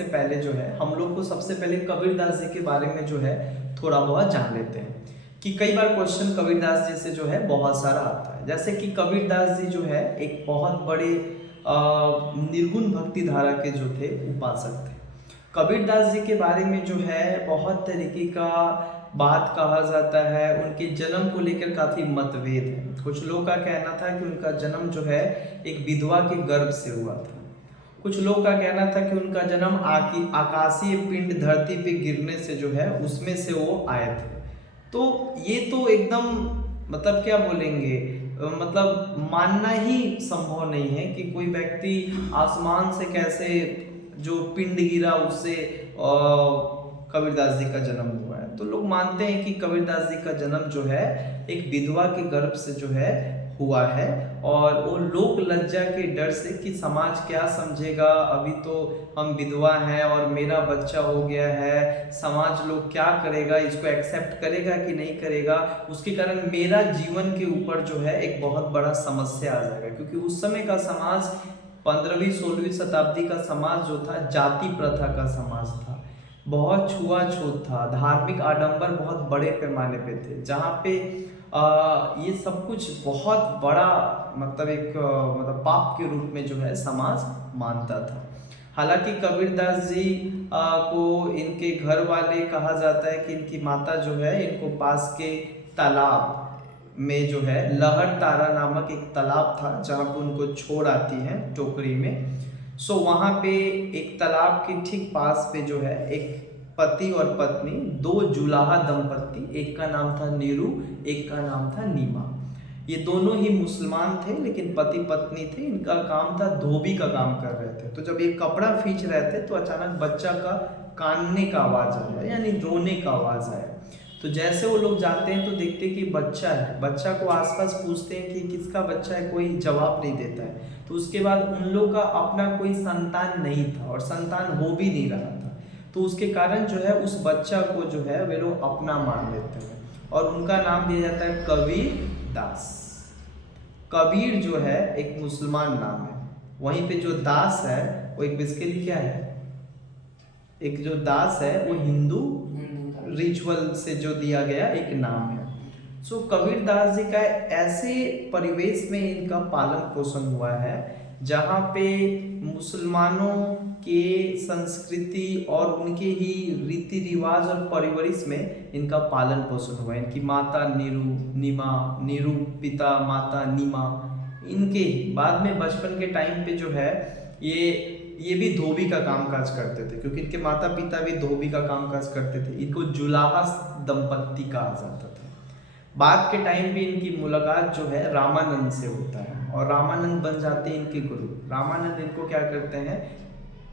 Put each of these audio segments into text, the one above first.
से पहले जो है हम लोग को सबसे पहले कबीरदास जी के बारे में जो है थोड़ा बहुत जान लेते हैं कि कई बार क्वेश्चन कबीरदास जी से जो है बहुत सारा आता है। जैसे कि कबीरदास जी जो है एक बहुत बड़े निर्गुण भक्ति धारा के जो थे उपासक थे। कबीरदास जी के बारे में जो है बहुत तरीके का बात कहा जाता है। उनके जन्म को लेकर काफी मतभेद है। कुछ लोगों का कहना था कि उनका जन्म जो है एक विधवा के गर्भ से हुआ था। कुछ लोग का कहना था कि उनका जन्म आकाशीय पिंड धरती पे गिरने से जो है उसमें से वो आए थे। तो ये तो एकदम मतलब क्या बोलेंगे, मतलब मानना ही संभव नहीं है कि कोई व्यक्ति आसमान से कैसे जो पिंड गिरा उससे कबीरदास जी का जन्म हुआ है। तो लोग मानते हैं कि कबीरदास जी का जन्म जो है एक विधवा के गर्भ से जो है हुआ है, और वो लोक लज्जा के डर से कि समाज क्या समझेगा, अभी तो हम विधवा हैं और मेरा बच्चा हो गया है, समाज लोग क्या करेगा, इसको एक्सेप्ट करेगा कि नहीं करेगा, उसके कारण मेरा जीवन के ऊपर जो है एक बहुत बड़ा समस्या आ जाएगा। क्योंकि उस समय का समाज 15वीं 16वीं शताब्दी का समाज जो था जाति प्रथा का समाज था, बहुत छुआछूत था, धार्मिक आडंबर बहुत बड़े पैमाने पे थे, जहाँ पे ये सब कुछ बहुत बड़ा मतलब एक मतलब पाप के रूप में जो है समाज मानता था। हालांकि कबीरदास जी को इनके घर वाले कहा जाता है कि इनकी माता जो है इनको पास के तालाब में जो है लहर तारा नामक एक तालाब था जहाँ पे उनको छोड़ आती है टोकरी में। सो वहाँ पे एक तालाब के ठीक पास पे जो है एक पति और पत्नी, दो जुलाहा दंपत्ति, एक का नाम था नीरू, एक का नाम था नीमा। ये दोनों ही मुसलमान थे लेकिन पति पत्नी थे। इनका काम था धोबी का काम कर रहे थे। तो जब ये कपड़ा खींच रहे थे तो अचानक बच्चा का कानने का आवाज आया, यानी रोने का आवाज आया। तो जैसे वो लोग जाते हैं तो देखते हैं कि बच्चा है। बच्चा को आसपास पूछते हैं कि किसका बच्चा है, कोई जवाब नहीं देता है। तो उसके बाद उन लोग का अपना कोई संतान नहीं था और संतान हो भी नहीं रहा था। तो उसके कारण जो है उस बच्चा को जो है वे लोग अपना मान लेते हैं और उनका नाम दिया जाता है कबीर दास। कबीर जो है एक मुसलमान नाम है, वहीं पे जो दास है वो एक बेसिकली क्या है, एक जो दास है वो हिंदू रिचुअल से जो दिया गया एक नाम है। सो कबीर दास जी का ऐसे परिवेश में इनका पालन पोषण हुआ है जहाँ पे मुसलमानों के संस्कृति और उनके ही रीति रिवाज और परिवरिश में इनका पालन पोषण हुआ है। इनकी माता नीरू पिता माता नीमा, इनके बाद में बचपन के टाइम पे जो है ये भी धोबी का कामकाज करते थे, क्योंकि इनके माता पिता भी धोबी का कामकाज करते थे। इनको जुलाहा दंपत्ति कहा जाता था। बाद के टाइम पे इनकी मुलाकात जो है रामानंद से होता है और रामानंद बन जाते हैं इनके गुरु। रामानंद इनको क्या करते हैं,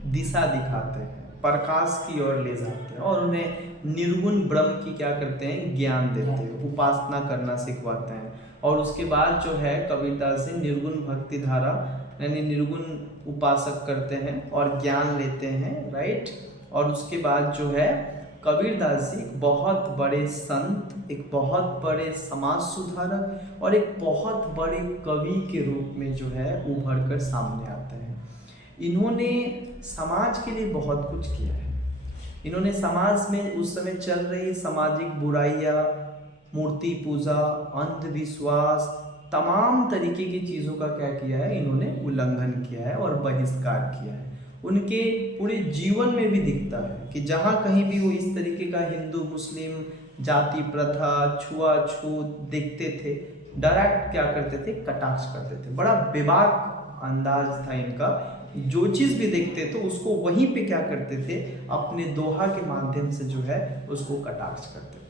दिशा दिखाते हैं, प्रकाश की ओर ले जाते हैं और उन्हें निर्गुण ब्रह्म की क्या करते हैं, ज्ञान देते हैं, उपासना करना सिखवाते हैं। और उसके बाद जो है कबीरदास जी निर्गुण भक्ति धारा यानी निर्गुण उपासक करते हैं और ज्ञान लेते हैं, राइट। और उसके बाद जो है कबीरदास जी एक बहुत बड़े संत, एक बहुत बड़े समाज सुधारक और एक बहुत बड़े कवि के रूप में जो है उभर कर सामने आते हैं। इन्होंने समाज के लिए बहुत कुछ किया है। इन्होंने समाज में उस समय चल रही सामाजिक बुराइयां, मूर्ति पूजा, अंधविश्वास, तमाम तरीके की चीज़ों का क्या किया है, इन्होंने उल्लंघन किया है और बहिष्कार किया है। उनके पूरे जीवन में भी दिखता है कि जहाँ कहीं भी वो इस तरीके का हिंदू मुस्लिम जाति प्रथा छुआछूत देखते थे, डायरेक्ट क्या करते थे, कटाक्ष करते थे। बड़ा बेबाक अंदाज था इनका। जो चीज़ भी देखते तो उसको वहीं पे क्या करते थे, अपने दोहा के माध्यम से जो है उसको कटाक्ष करते थे।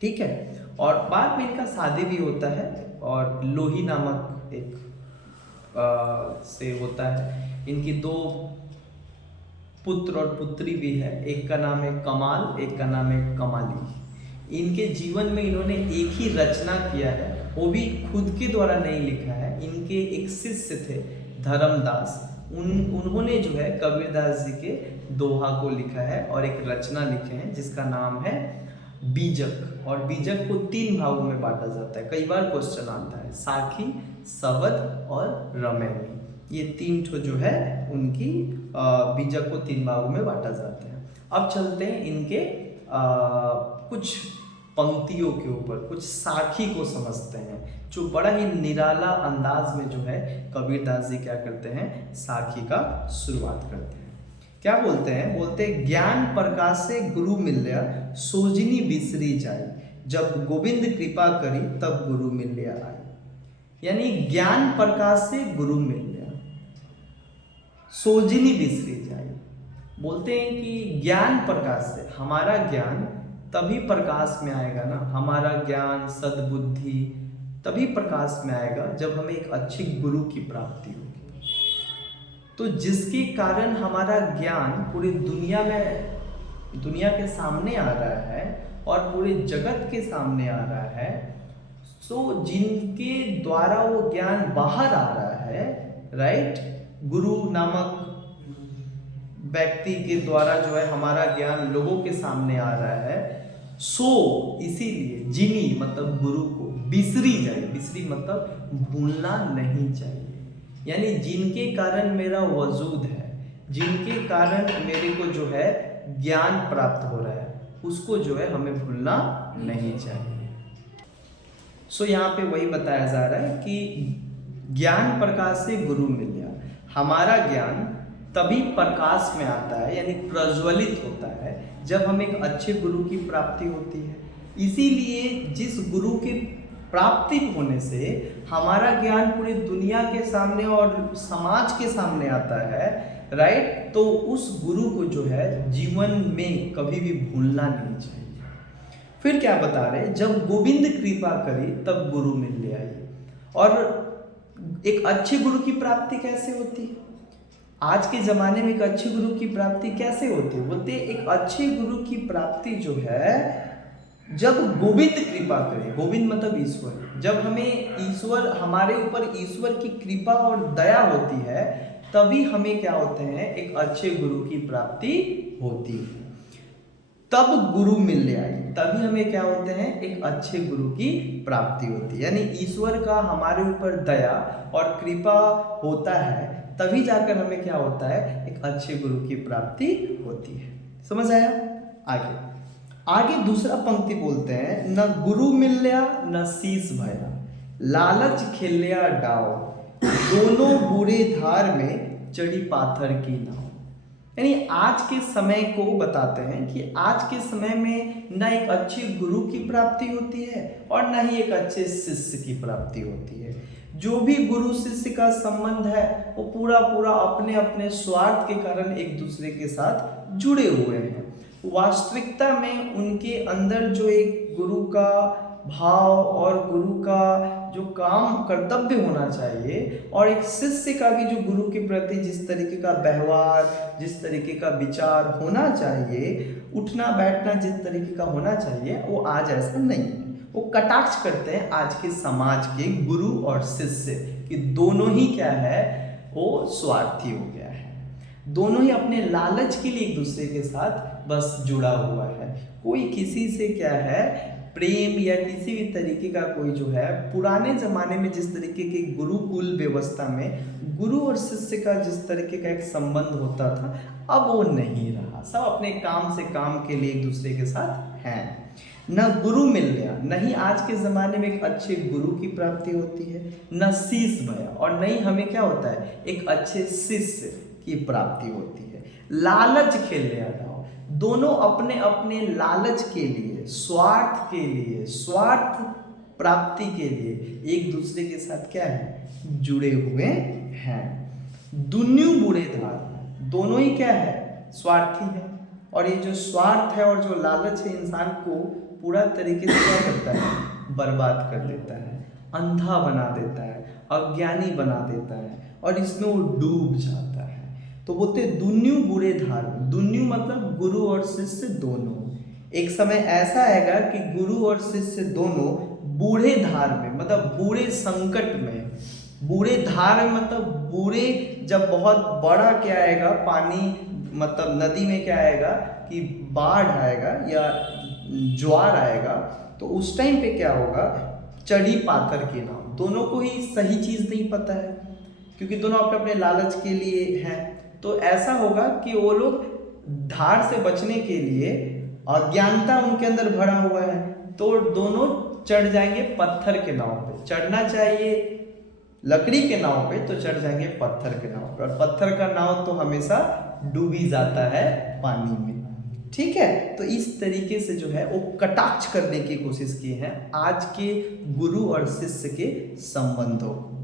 ठीक है। और बाद में इनका शादी भी होता है और लोही नामक एक से होता है। इनकी दो पुत्र और पुत्री भी है, एक का नाम है कमाल, एक का नाम है कमाली। इनके जीवन में इन्होंने एक ही रचना किया है, वो भी खुद के द्वारा नहीं लिखा है। इनके एक शिष्य थे धर्मदास, उन्होंने जो है कबीरदास जी के दोहा को लिखा है और एक रचना लिखे हैं जिसका नाम है बीजक। और बीजक को 3 भागों में बांटा जाता है। कई बार क्वेश्चन आता है, साखी, सवद और रमैनी, ये 3 ठो जो है उनकी बीजक को 3 भागों में बांटा जाता है। अब चलते हैं इनके कुछ पंक्तियों के ऊपर, कुछ साखी को समझते हैं, जो बड़ा ही निराला अंदाज में जो है कबीरदास जी क्या करते हैं, साखी का शुरुआत करते हैं। क्या बोलते हैं? बोलते हैं ज्ञान प्रकाश से गुरु मिल्या, सोजनी बिसरी जाई, जब गोविंद कृपा करी तब गुरु मिल्या आई। यानी ज्ञान प्रकाश से गुरु मिल्या, सोजनी बिसरी जाई। बोलते हैं कि ज्ञान प्रकाश से, हमारा ज्ञान तभी प्रकाश में आएगा ना, हमारा ज्ञान सद्बुद्धि तभी प्रकाश में आएगा जब हमें एक अच्छे गुरु की प्राप्ति होगी। तो जिसके कारण हमारा ज्ञान पूरी दुनिया में, दुनिया के सामने आ रहा है और पूरे जगत के सामने आ रहा है, तो जिनके द्वारा वो ज्ञान बाहर आ रहा है, राइट, गुरु नामक व्यक्ति के द्वारा जो है हमारा ज्ञान लोगों के सामने आ रहा है, सो इसीलिए जिनी मतलब गुरु को बिसरी जाए, बिसरी मतलब भूलना नहीं चाहिए। यानी जिनके कारण मेरा वजूद है, जिनके कारण मेरे को जो है ज्ञान प्राप्त हो रहा है, उसको जो है हमें भूलना नहीं चाहिए। सो यहाँ पे वही बताया जा रहा है कि ज्ञान प्रकाश से गुरु मिल्या, हमारा ज्ञान तभी प्रकाश में आता है, यानी प्रज्वलित होता है जब हमें एक अच्छे गुरु की प्राप्ति होती है। इसीलिए जिस गुरु की प्राप्ति होने से हमारा ज्ञान पूरी दुनिया के सामने और समाज के सामने आता है, राइट, तो उस गुरु को जो है जीवन में कभी भी भूलना नहीं चाहिए। फिर क्या बता रहे, जब गोविंद कृपा करी तब गुरु मिल आई। और एक अच्छे गुरु की प्राप्ति कैसे होती है? आज के ज़माने में एक अच्छे गुरु की प्राप्ति कैसे होती है? बोलते हैं एक अच्छे गुरु की प्राप्ति जो है जब गोविंद कृपा करे, गोविंद मतलब ईश्वर, जब हमें ईश्वर, हमारे ऊपर ईश्वर की कृपा और दया होती है, तभी हमें क्या होते हैं, एक अच्छे गुरु की प्राप्ति होती है। तब गुरु मिल आई, तभी हमें क्या होते हैं, एक अच्छे गुरु की प्राप्ति होती है। यानी ईश्वर का हमारे ऊपर दया और कृपा होता है, तभी जाकर हमें क्या होता है, एक अच्छे गुरु की प्राप्ति होती है। समझ आया? आगे दूसरा पंक्ति बोलते हैं, न गुरु मिल्या न शीस भया, लालच खेलिया डाओ, दोनों बुरे धार में चढ़ी पाथर की नाव। यानी आज के समय को बताते हैं कि आज के समय में न एक अच्छे गुरु की प्राप्ति होती है और न ही एक अच्छे शिष्य की प्राप्ति होती है। जो भी गुरु शिष्य का संबंध है वो पूरा पूरा अपने अपने स्वार्थ के कारण एक दूसरे के साथ जुड़े हुए हैं। वास्तविकता में उनके अंदर जो एक गुरु का भाव और गुरु का जो काम कर्तव्य होना चाहिए और एक शिष्य का भी जो गुरु के प्रति जिस तरीके का व्यवहार, जिस तरीके का विचार होना चाहिए, उठना बैठना जिस तरीके का होना चाहिए, वो आज ऐसा नहीं है। वो कटाक्ष करते हैं आज के समाज के गुरु और शिष्य कि दोनों ही क्या है, वो स्वार्थी हो गया है, दोनों ही अपने लालच के लिए एक दूसरे के साथ बस जुड़ा हुआ है। कोई किसी से क्या है प्रेम या किसी भी तरीके का कोई जो है, पुराने जमाने में जिस तरीके के गुरुकुल व्यवस्था में गुरु और शिष्य का जिस तरीके का एक संबंध होता था, अब वो नहीं रहा। सब अपने काम से काम के लिए एक दूसरे के साथ हैं। न गुरु मिल गया, नहीं आज के ज़माने में एक अच्छे गुरु की प्राप्ति होती है, न शीस भया, और नहीं हमें क्या होता है, एक अच्छे शिष्य की प्राप्ति होती है। लालच खेल लिया जाओ, दोनों अपने अपने लालच के लिए, स्वार्थ के लिए, स्वार्थ प्राप्ति के लिए एक दूसरे के साथ क्या है, जुड़े हुए हैं। दुन्यू बुरे धार, दोनों ही क्या है, स्वार्थी है। और ये जो स्वार्थ है और जो लालच है इंसान को पूरा तरीके से क्या करता है, बर्बाद कर देता है, अंधा बना देता है, अज्ञानी बना देता है और इसमें वो डूब जाता है। तो बोलते दुन्यू बुरे धार, दुन्यू मतलब गुरु और शिष्य दोनों। एक समय ऐसा आएगा कि गुरु और शिष्य दोनों बूढ़े धार में, मतलब बूढ़े संकट में, बूढ़े धार में मतलब बूढ़े, जब बहुत बड़ा क्या आएगा पानी, मतलब नदी में क्या आएगा कि बाढ़ आएगा या ज्वार आएगा, तो उस टाइम पे क्या होगा, चढ़ी पाथर के नाम। दोनों को ही सही चीज़ नहीं पता है क्योंकि दोनों अपने अपने लालच के लिए हैं, तो ऐसा होगा कि वो लोग धार से बचने के लिए अज्ञानता उनके अंदर भरा हुआ है, तो दोनों चढ़ जाएंगे पत्थर के नाव पे। चढ़ना चाहिए लकड़ी के नाव पे, तो चढ़ जाएंगे पत्थर के नाव पे, और पत्थर का नाव तो हमेशा डूबी जाता है पानी में। ठीक है, तो इस तरीके से जो है वो कटाक्ष करने की कोशिश की है आज के गुरु और शिष्य के संबंधों को।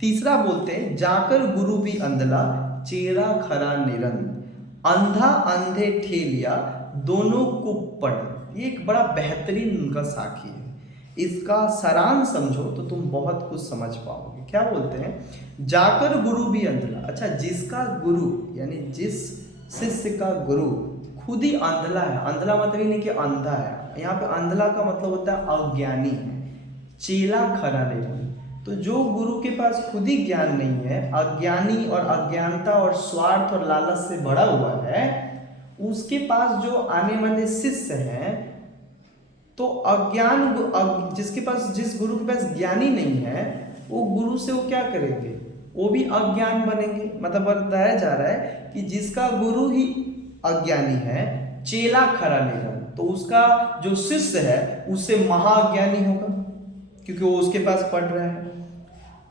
तीसरा बोलते हैं, जाकर गुरु भी अंधला चेरा खरा निरंद, अंधा अंधे ठेलिया दोनों कुप पड़े। ये एक बड़ा बेहतरीन उनका साखी है, इसका सारांश समझो तो तुम बहुत कुछ समझ पाओगे। क्या बोलते हैं, जाकर गुरु भी अंधला। अच्छा, जिसका गुरु यानी जिस शिष्य का गुरु खुद ही अंधला है, अंधला मतलब ही नहीं कि अंधा है, यहाँ पे अंधला का मतलब होता है अज्ञानी है, चेला खरा निरंद। तो जो गुरु के पास खुद ही ज्ञान नहीं है, अज्ञानी और अज्ञानता और स्वार्थ और लालच से भरा हुआ है, उसके पास जो आने वाले शिष्य हैं, तो अज्ञान जिसके पास, जिस गुरु के पास ज्ञानी नहीं है, वो गुरु से वो क्या करेंगे, वो भी अज्ञान बनेंगे। मतलब बताया जा रहा है कि जिसका गुरु ही अज्ञानी है, चेला खरा निरंद, तो उसका जो शिष्य है उससे महाज्ञानी होगा, क्योंकि वो उसके पास पढ़ रहा है।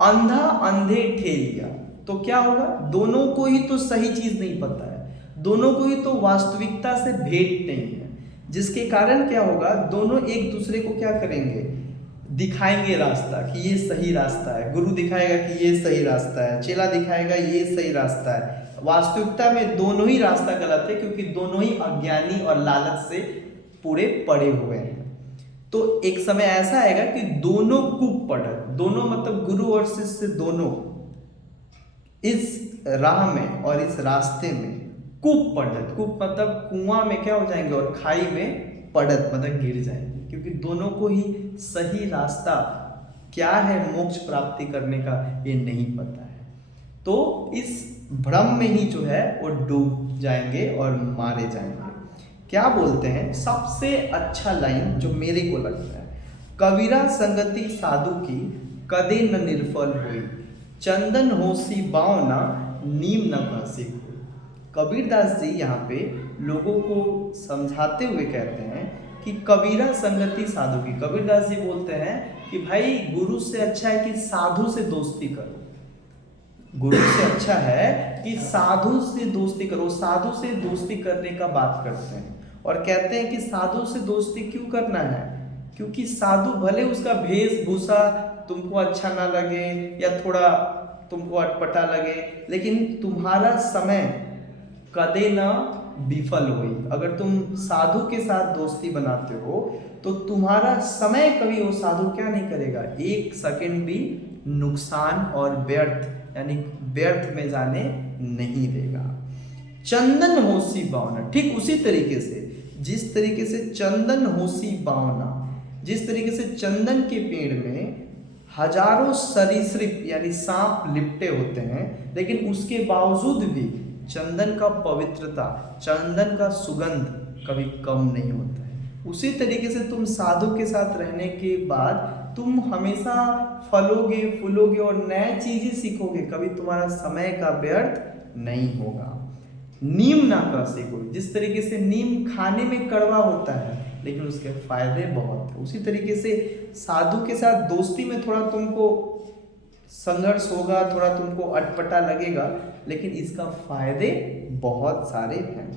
अंधा अंधे ठेलिया, तो क्या होगा, दोनों को ही तो सही चीज नहीं पता है, दोनों को ही तो वास्तविकता से भेंट नहीं है, जिसके कारण क्या होगा, दोनों एक दूसरे को क्या करेंगे, दिखाएंगे रास्ता कि ये सही रास्ता है। गुरु दिखाएगा कि ये सही रास्ता है, चेला दिखाएगा ये सही रास्ता है। वास्तविकता में दोनों ही रास्ता गलत है, क्योंकि दोनों ही अज्ञानी और लालच से पूरे पड़े हुए हैं। तो एक समय ऐसा आएगा कि दोनों कूप पड़त, दोनों मतलब गुरु और शिष्य दोनों इस राह में और इस रास्ते में कूप पड़त, कूप मतलब कुआं में क्या हो जाएंगे, और खाई में पड़त मतलब गिर जाएंगे, क्योंकि दोनों को ही सही रास्ता क्या है मोक्ष प्राप्ति करने का ये नहीं पता है। तो इस भ्रम में ही जो है वो डूब जाएंगे और मारे जाएंगे। क्या बोलते हैं, सबसे अच्छा लाइन जो मेरे को लगता है, कबीरा संगति साधु की कदे न निर्फल हुई, चंदन होसी बावना नीम न भासी हुई। कबीरदास जी यहाँ पे लोगों को समझाते हुए कहते हैं कि कबीरा संगति साधु की। कबीरदास जी बोलते हैं कि भाई गुरु से अच्छा है कि साधु से दोस्ती करो, गुरु से अच्छा है कि साधु से दोस्ती करो। साधु से दोस्ती करने का बात करते हैं और कहते हैं कि साधु से दोस्ती क्यों करना है, क्योंकि साधु भले उसका वेशभूषा तुमको अच्छा ना लगे या थोड़ा तुमको अटपटा लगे, लेकिन तुम्हारा समय कदे ना विफल हुई। अगर तुम साधु के साथ दोस्ती बनाते हो तो तुम्हारा समय कभी वो साधु क्या नहीं करेगा, एक सेकंड भी नुकसान और व्यर्थ यानी व्यर्थ में जाने नहीं देगा। चंदन होसी बावना, ठीक उसी तरीके से जिस तरीके से चंदन होसी बावना, जिस तरीके से चंदन के पेड़ में हजारों सरीसृप यानी सांप लिपटे होते हैं, लेकिन उसके बावजूद भी चंदन का पवित्रता, चंदन का सुगंध कभी कम नहीं होता है। उसी तरीके से तुम साधु के साथ रहने के बाद तुम हमेशा फलोगे फूलोगे और नए चीजें सीखोगे, कभी तुम्हारा समय का व्यर्थ नहीं होगा। नीम ना का सीखो, जिस तरीके से नीम खाने में कड़वा होता है लेकिन उसके फायदे बहुत है, उसी तरीके से साधु के साथ दोस्ती में थोड़ा तुमको संघर्ष होगा, थोड़ा तुमको अटपटा लगेगा, लेकिन इसका फायदे बहुत सारे हैं।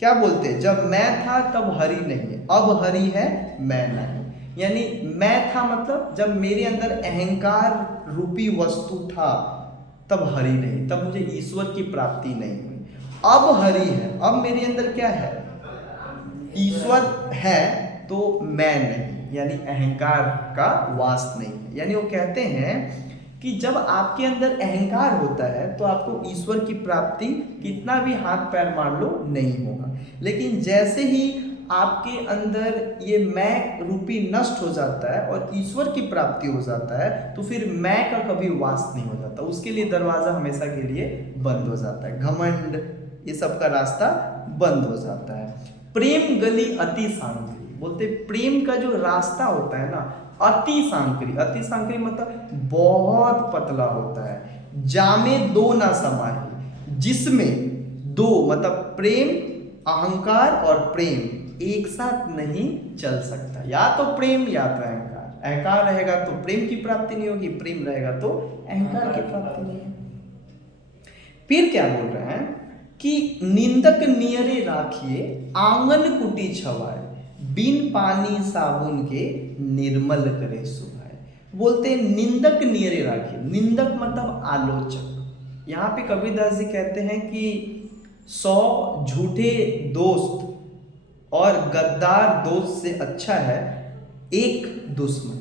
क्या बोलते हैं, जब मैं था तब हरि नहीं, अब हरि है मैं नहीं। यानी मैं था मतलब जब मेरे अंदर अहंकार रूपी वस्तु था तब हरि नहीं, तब मुझे ईश्वर की प्राप्ति नहीं हुई। अब हरि है, अब मेरे अंदर क्या है, ईश्वर है तो मैं नहीं, यानी अहंकार का वास नहीं है। यानी वो कहते हैं कि जब आपके अंदर अहंकार होता है तो आपको ईश्वर की प्राप्ति कितना भी हाथ पैर मार लो नहीं होगा, लेकिन जैसे ही आपके अंदर ये मैं रूपी नष्ट हो जाता है और ईश्वर की प्राप्ति हो जाता है तो फिर मैं का कभी वास नहीं हो जाता, उसके लिए दरवाजा हमेशा के लिए बंद हो जाता है, घमंड ये सब का रास्ता बंद हो जाता है। प्रेम गली अति सांकरी, बोलते प्रेम का जो रास्ता होता है ना अति सांकरी, अति सांकरी मतलब बहुत पतला होता है। जामे दो ना समाही, जिसमें दो मतलब प्रेम, अहंकार और प्रेम एक साथ नहीं चल सकता, या तो प्रेम या तो अहंकार। अहंकार रहेगा तो प्रेम की प्राप्ति नहीं होगी, प्रेम रहेगा तो अहंकार की प्राप्ति नहीं है। फिर क्या बोल रहे हैं कि निंदक नियरे राखिए आंगन कुटी छवाए, बिन पानी साबुन के निर्मल करे सुभाए। बोलते हैं निंदक नियरे राखिए, निंदक मतलब आलोचक। यहाँ पे कबीरदास जी कहते हैं कि 100 झूठे दोस्त और गद्दार दोस्त से अच्छा है एक दुश्मन,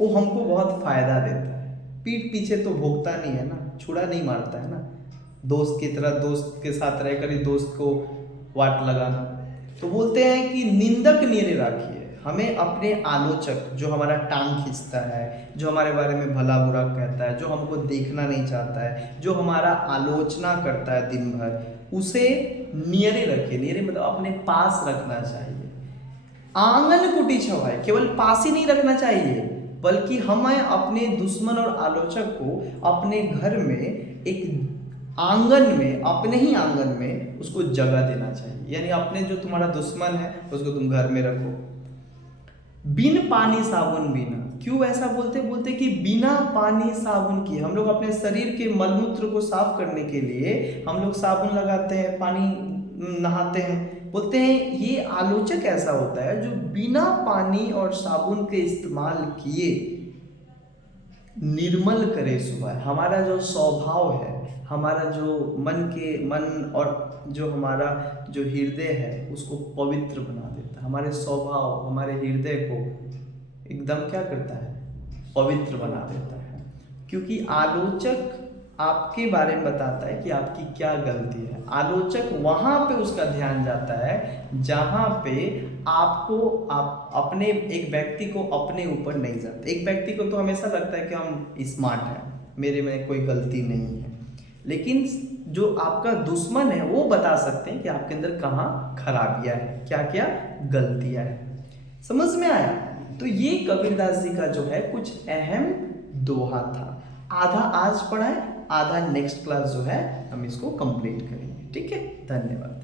वो हमको बहुत फायदा देता है, पीठ पीछे तो भोगता नहीं है ना, छुरा नहीं मारता है ना, दोस्त की तरह दोस्त के साथ रहकर ही दोस्त को वाट लगाना। तो बोलते हैं कि निंदक नियरे राखिए, हमें अपने आलोचक जो हमारा टांग खींचता है, जो हमारे बारे में भला बुरा कहता है, जो हमको देखना नहीं चाहता है, जो हमारा आलोचना करता है दिन भर, उसे नियरे रखिए। नियरे मतलब अपने पास रखना चाहिए। आंगन कुटी छवाए, केवल पास ही नहीं रखना चाहिए, बल्कि हमें अपने दुश्मन और आलोचक को अपने घर में एक आंगन में, अपने ही आंगन में उसको जगह देना चाहिए। यानी अपने जो तुम्हारा दुश्मन है उसको तुम घर में रखो। बिन पानी साबुन बिना, क्यों ऐसा बोलते कि बिना पानी साबुन की, हम लोग अपने शरीर के मलमूत्र को साफ करने के लिए हम लोग साबुन लगाते हैं, पानी नहाते हैं। बोलते हैं ये आलोचक ऐसा होता है जो बिना पानी और साबुन के इस्तेमाल किए निर्मल करे सुबह। हमारा जो स्वभाव है, हमारा जो मन और जो हमारा जो हृदय है उसको पवित्र बना देता है। हमारे स्वभाव, हमारे हृदय को एकदम क्या करता है, पवित्र बना देता है। क्योंकि आलोचक आपके बारे में बताता है कि आपकी क्या गलती है। आलोचक वहां पे उसका ध्यान जाता है जहां पे आप अपने एक व्यक्ति को अपने ऊपर नहीं जाते। एक व्यक्ति को तो हमेशा लगता है कि हम स्मार्ट हैं, मेरे में कोई गलती नहीं है, लेकिन जो आपका दुश्मन है वो बता सकते हैं कि आपके अंदर कहाँ खराबियां है, क्या क्या गलतियां हैं। समझ में आया? तो ये कबीरदास जी का जो है कुछ अहम दोहा था। आधा आज पढ़ा है, आधा नेक्स्ट क्लास जो है हम इसको कंप्लीट करेंगे। ठीक है, धन्यवाद।